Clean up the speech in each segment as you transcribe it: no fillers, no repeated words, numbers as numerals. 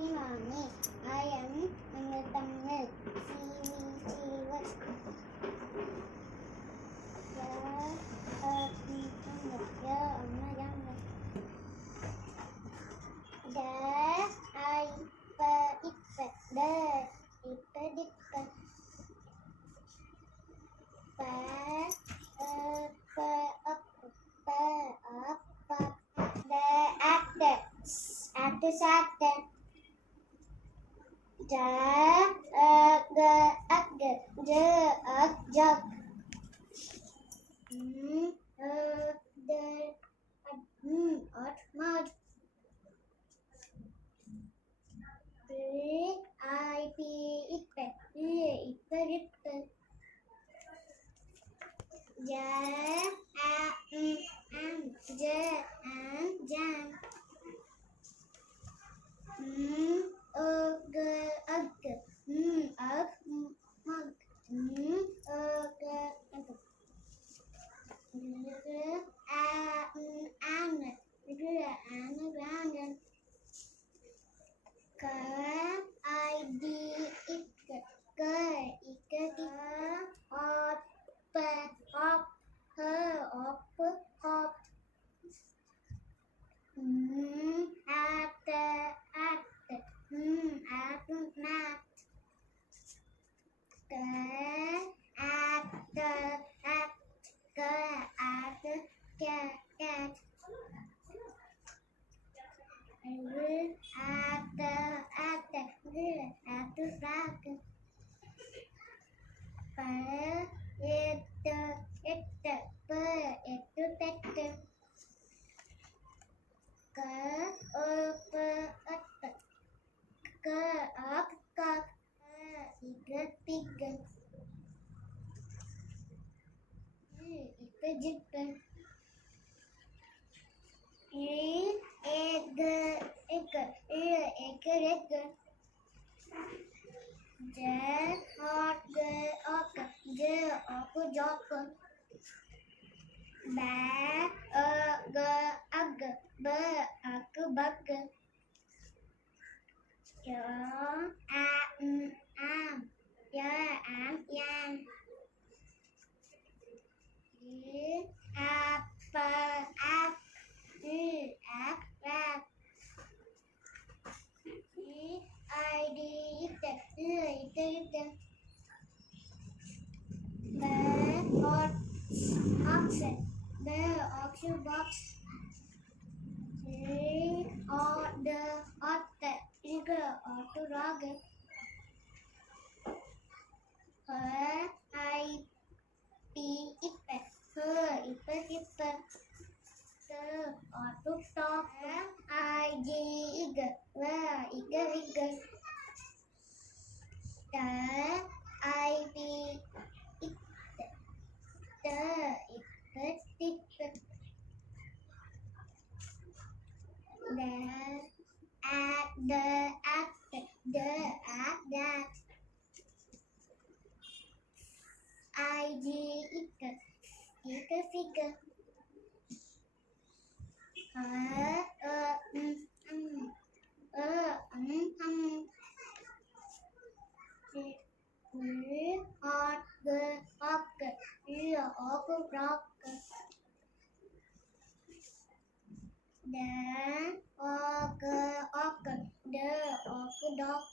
Imani. I am Tamil. Actor. Jug. Mud. Ripple. Jam. Jam. Mug. Ground. Hop. Mat. Cat. Flag. Pet. Cock. Pig. Jip. Egg. Jock. Bag. Bug. Yan. App. Rat. It. Oxen. Auction box. Otter. Dog. Hipper. Stop. Eagle. Tip. That. Figure. Rock. Dog.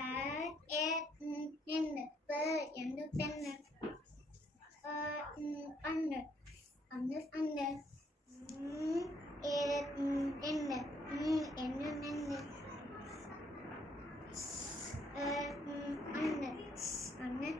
Van. In. Pen. Under. Under.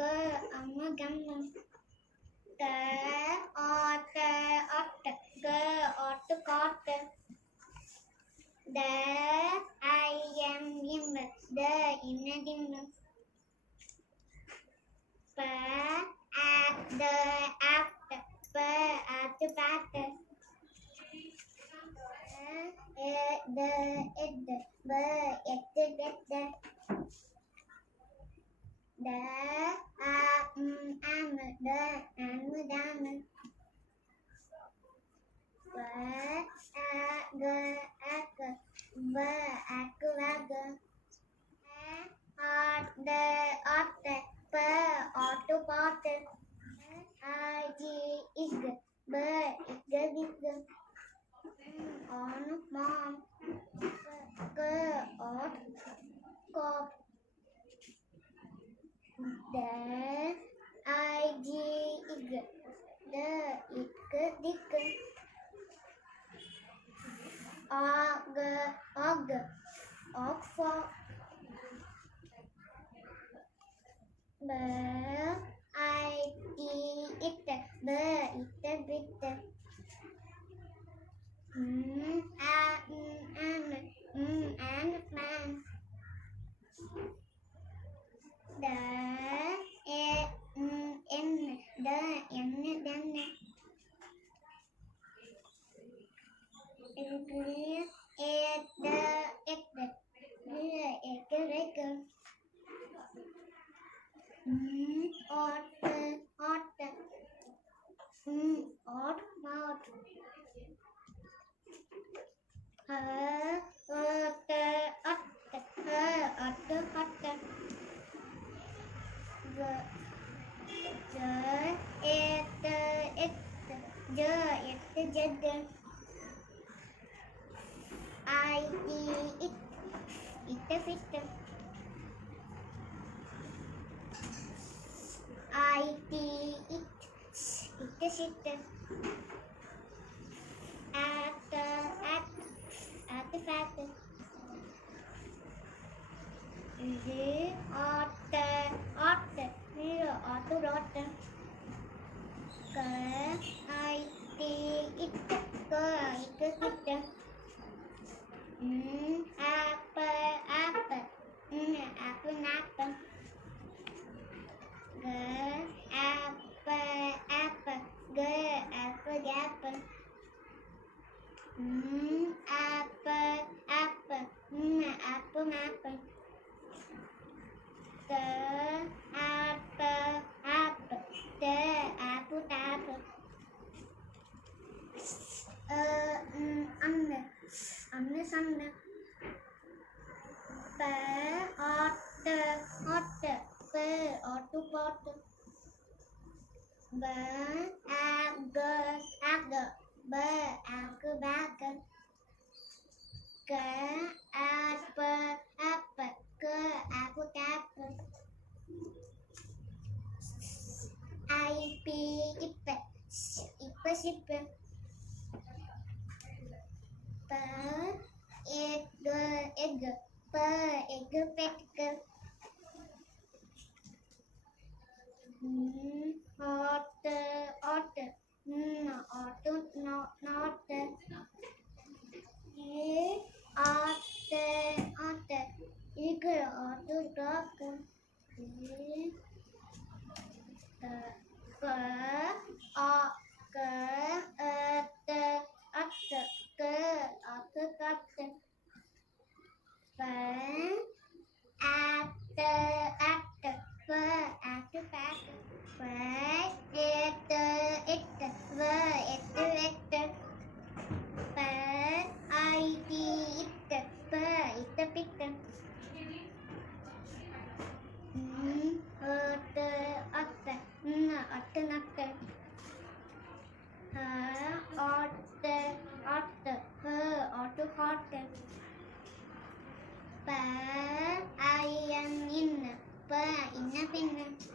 gum. The otter, caught. The I am him, the inner dim. At the after, at the patter. The at the get the am the and dam. The at the auto pot. Is big on mom. Or cop. The is the dick. Og for. The it bit. And man. The odd mouth. Sitter. At the fact. Otter. Apple. Apple. Apple. Apple. Apple. Apple. The apple. The apple. Under. Otter. Pot. Back. Apple. Apple. Ship. Egg. Peck. Otter. Not. Otter. Eagle. Dog. I am in. Inner finger.